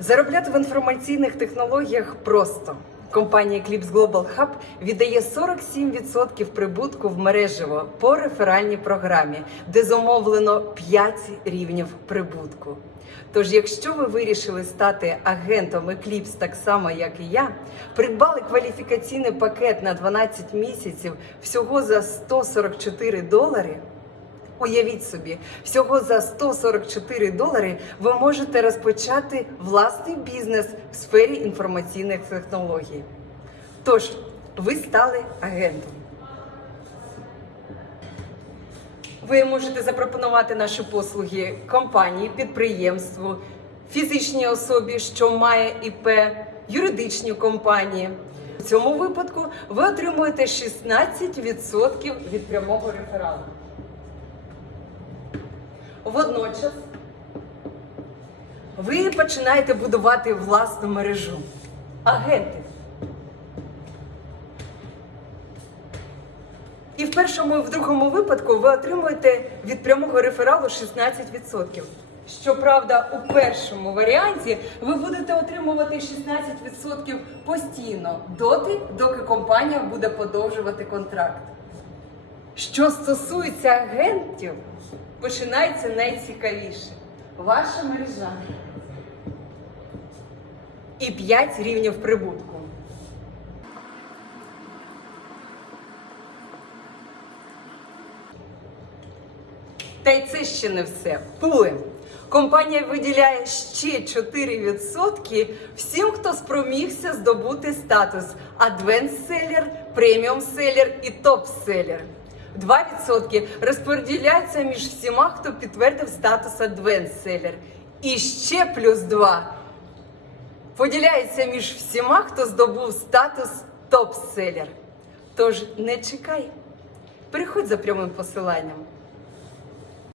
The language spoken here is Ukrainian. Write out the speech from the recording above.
Заробляти в інформаційних технологіях просто. Компанія Clips Global Hub віддає 47% прибутку в мережево по реферальній програмі, де замовлено 5 рівнів прибутку. Тож, якщо ви вирішили стати агентом Eclipse так само, як і я, придбали кваліфікаційний пакет на 12 місяців всього за 144 долари. Уявіть собі, всього за 144 долари ви можете розпочати власний бізнес в сфері інформаційних технологій. Тож, ви стали агентом. Ви можете запропонувати наші послуги компанії, підприємству, фізичній особі, що має ІП, юридичній компанії. У цьому випадку ви отримуєте 16% від прямого рефералу. Водночас ви починаєте будувати власну мережу агентів. І в першому і в другому випадку ви отримуєте від прямого рефералу 16%. Щоправда, у першому варіанті ви будете отримувати 16% постійно доти, доки компанія буде подовжувати контракт. Що стосується агентів, починається найцікавіше. Ваша мережа і 5 рівнів прибутку. Та й це ще не все. Пули. Компанія виділяє ще 4% всім, хто спромігся здобути статус Premium Seller і Seller. 2% розподіляються між всіма, хто підтвердив статус Advanced І ще плюс 2 поділяється між всіма, хто здобув статус топ-селлер. Тож не чекай, переходь за прямим посиланням.